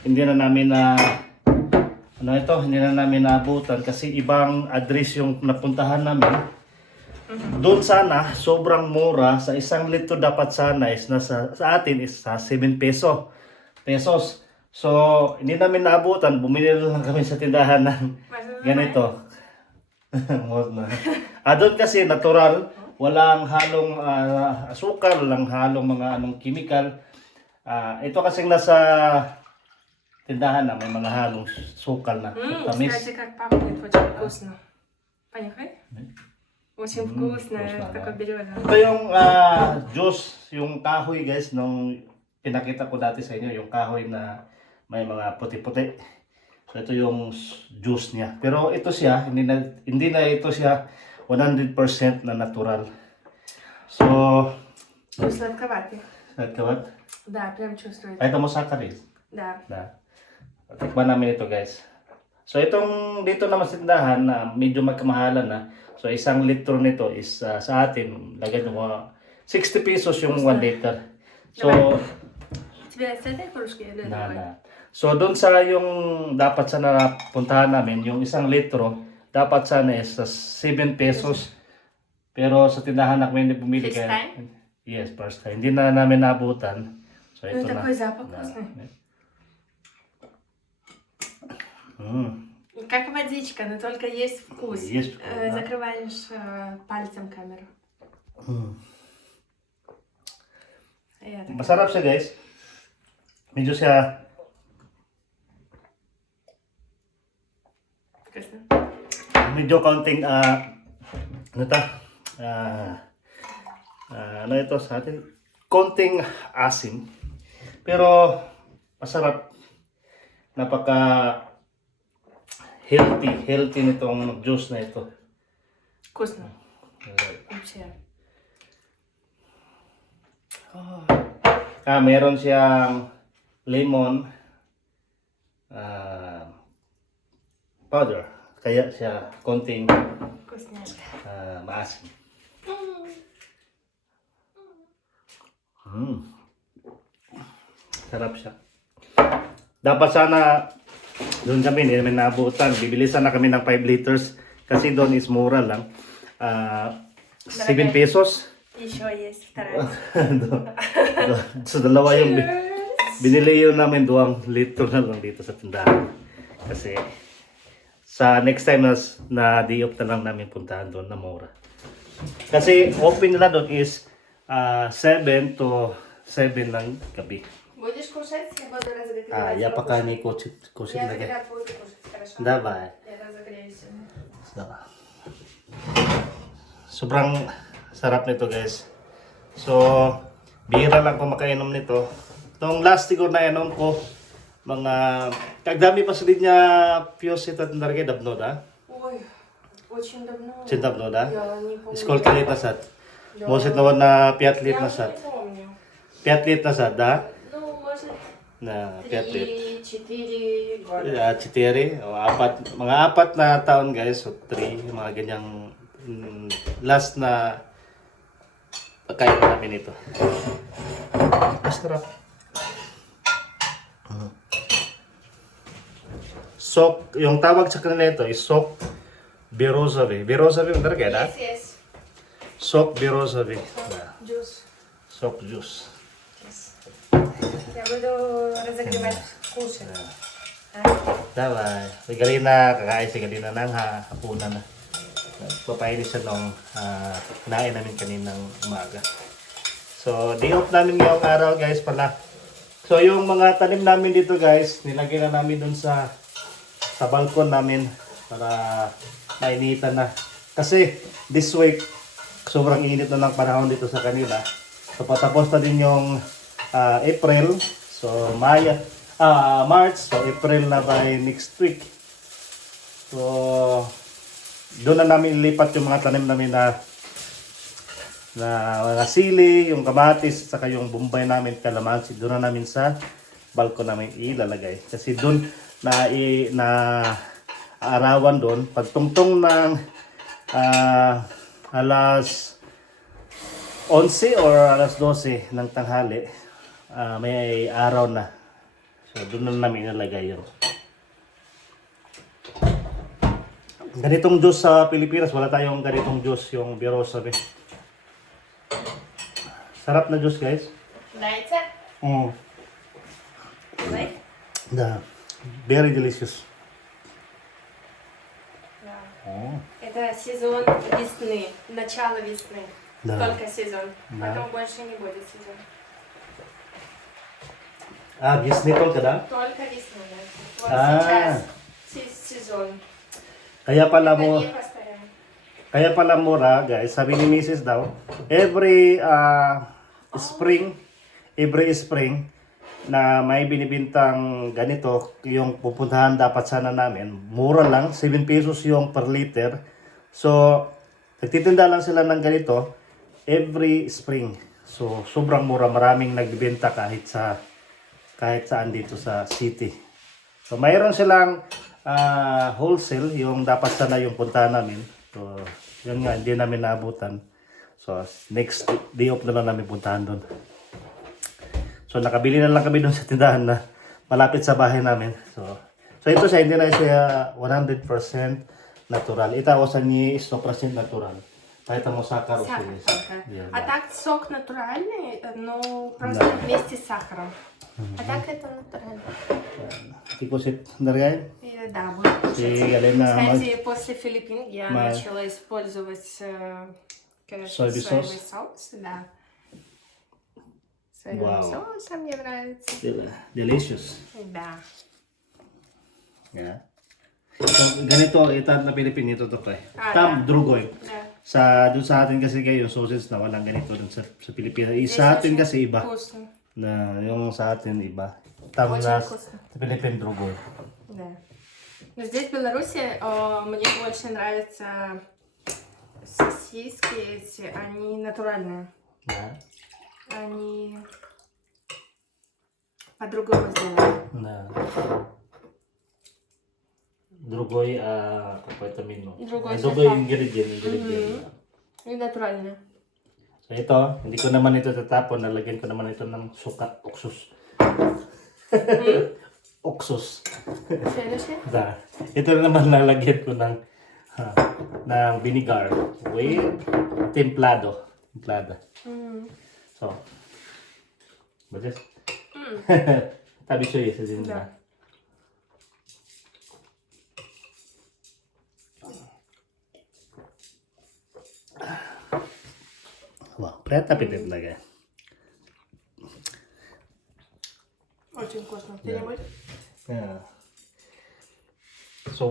hindi na namin na ano ito, hindi na namin naabutan kasi ibang address yung napuntahan namin. Doon sana, sobrang mura. Sa isang litro dapat sana is nasa, sa atin is sa 7 peso. Pesos. So, hindi namin naabutan. Bumili lang kami sa tindahan ng ganito. Na. ah, doon kasi natural, walang halong ah, asukal, walang halong mga anong chemical. Ah, ito kasi nasa tindahan na may mga halong sukal na М, tamis. кстати, как пахнет, очень вкусно. Понюхай. Очень М, вкусно, вкусно, такой да. береза. Ito yung ah, juice, yung kahoy guys, nung pinakita ko dati sa inyo, yung kahoy na may mga puti-puti. So ito yung s- juice niya. Pero ito siya, hindi na, hindi na ito siya 100% na natural. So, Ну, сладковатый. nagkawat. Да, прям чувствуется. Ay, ito mo sakarin. Да. Tikman namin ito guys. So itong dito na masindahan na medyo magkamahalan na. So isang litro nito is uh, sa atin, lagyan ko uh, 60 pesos yung 1 liter. So, na, na. So doon sa yung dapat sana napuntahan namin, yung isang litro, dapat sana is uh, 7 pesos. Pero sa tindahan na kami bumili. First time? Yes, first time. Hindi na namin nabutan. So ito na. na, na Mm. Как водичка, но только есть вкус. Есть вкус, Э, да. Закрываешь э, пальцем камеру. Mm. Я так- Masarap siya guys. Medyo siya Вкусно. medyo ah ano ta? Ah, ah, ano ito sa atin? Konting asim. Pero masarap. Napaka healthy, healthy nitong juice na ito. Вкусно. Вообще. Ah, meron siyang lemon ah, powder. Kaya siya konting Вкусняшка. ah, maasim. Mm. Sarap siya. Dapat sana doon kami, hindi namin naabutan. Bibilisan na kami ng 5 liters kasi doon is mura lang. Ah, 7 pesos. Еще есть вторая. Do- do- so dalawa yung bi- binili yun namin duwang litro na lang dito sa tindahan. Kasi sa next time na, na diop na lang namin puntahan doon na mura. Kasi open nila doon is ah, 7 to 7 ng gabi. Будешь кушать? Я буду разогревать. Ah, ya pa ka ni kuchit kuchit Я lagi. когда буду кушать, хорошо? Давай. Я разогреюсь. So, sobrang sarap nito guys. So, bihira lang ko makainom nito. Itong last siguro na inom ko, mga, kagdami pa sa linya Pios ita tindarge dabno da? Ой, очень давно. Sin dabno da? Я не помню. Сколько лет назад? Может, наwan na 5 лет Я уже назад. не помню. 5 лет назад, da? na Three, Piatlet. chitiri, gordon. Uh, chitere, o oh, apat, mga apat na taon guys, o three, yung mga ganyang mm, last na pagkain namin ito. Masarap. Sok, yung tawag sa kanila ito is sok birosavi. Birosavi, mong talaga, da? Yes, eh, yes. Sok Birozavi. birosavi. Juice. Sok juice. Yes. Ja będę rezygnować z kusy. Daway. Si Galina, kakain si Galina ng ha, hapunan na. Papainis siya nung uh, kinain namin kaninang umaga. So, day off namin ngayong araw guys pala. So, yung mga tanim namin dito guys, nilagay na namin dun sa sa balkon namin para mainitan na. Kasi this week, sobrang init na ng panahon dito sa kanila. So, patapos na din yung ah, April. So, Maya, ah March. So, April na by next week. So, doon na namin ilipat yung mga tanim namin na na mga sili, yung kamatis, saka yung bombay namin, kalamansi, doon na namin sa balkon namin ilalagay. Kasi doon na, i, na arawan doon, pagtungtong ng ah, alas 11 or alas 12 ng tanghali, ah, may araw na. So, doon na namin ilalagay yun. Ganitong juice sa Pilipinas, wala tayong ganitong juice, yung Birosabe. Sarap na juice, guys. Нравится? Mm. Like? Да. Very delicious. Да. О, Это сезон весны, начало весны. Да. Только сезон. Да. Потом больше не будет сезон. Ah, Disney tol ka na? Только весна, да. Вот А. сейчас се- сезон. Kaya pala Это mo, не постоянно. kaya pala mura, guys, sabi ni Mrs. daw, every ah, spring, every spring, na may binibintang ganito, yung pupuntahan dapat sana namin, mura lang, 7 pesos yung per liter. So, nagtitinda lang sila ng ganito every spring. So, sobrang mura, maraming nagbibenta kahit sa kahit saan dito sa city. So, mayroon silang ah, wholesale, yung dapat sana yung puntahan namin. So, yun nga, hindi namin naabutan. So, next day off na lang namin puntahan doon. So, nakabili na lang kami doon sa tindahan na malapit sa bahay namin. So, so ito siya, hindi na siya 100% natural. Ita sa ni 100% natural. Kahit mo sakar o Сахар silis. только. Yeah, А да. так сок натуральный, но просто вместе с сахаром. А так это натурально. Tikusit na rin. И да, будет Si кушать. Galena, Кстати, после Филиппин я Ма- начала использовать, э, конечно, Соевый соевый, соус? соус, да. Соевый Вау. соус мне нравится. Del- delicious. Да. Yeah. So, ganito, ito na Pilipin, ito to kay. Ah, Tam, drugoy. Да. Sa, dun sa atin kasi kayo, yung sausage na walang ganito dun sa, sa Pilipinas. Eh, sa atin очень kasi iba. Вкусно. na yung sa atin iba. Там Очень у нас вкусно. Филиппин другой. Да. Но здесь, в Беларуси, о, мне больше нравятся сосиски эти, они натуральные. Да. Они по-другому сделаны. Да. Другой а, какой-то меню. Другой Другой ингредиент. ингредиент Мгм. И натуральные. So ito, hindi ko naman ito tatapon. Nalagyan ko naman ito ng suka, uksus. Hmm? uksus. Seriously? da. Ito naman lalagyan ko ng uh, ng vinegar with templado. Templada. Mm. So, but just, mm. tabi siya eh, sa din na. ವಾ ಪ್ರಯತ್ನ ಪಟ್ಟಿದ್ಲಾಗೆ So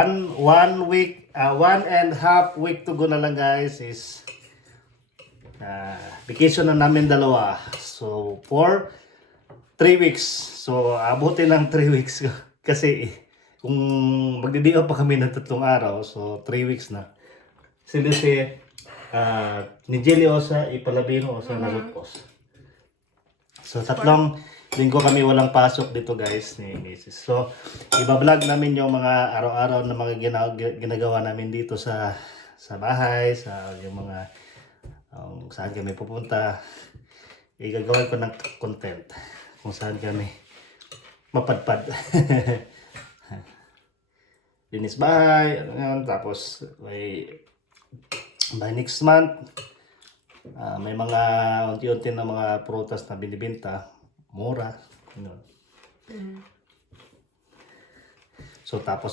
one one week, uh, one and half week to go na lang guys is uh, vacation na namin dalawa. So for three weeks. So abutin ng three weeks kasi kung magdidiyo pa kami ng tatlong araw, so three weeks na. Sila si uh, ni Jelly Osa, Ipalabino Osa, Narupos. So tatlong linggo kami walang pasok dito guys ni Mrs. So iba-vlog namin yung mga araw-araw na mga gina- ginagawa namin dito sa sa bahay, sa yung mga um, saan kami pupunta. Igagawa ko ng content kung saan kami mapadpad. Linis bahay, ano yun, tapos may by next month Ah, may mga unti-unti na mga prutas na binibenta, mura. Ganun. So tapos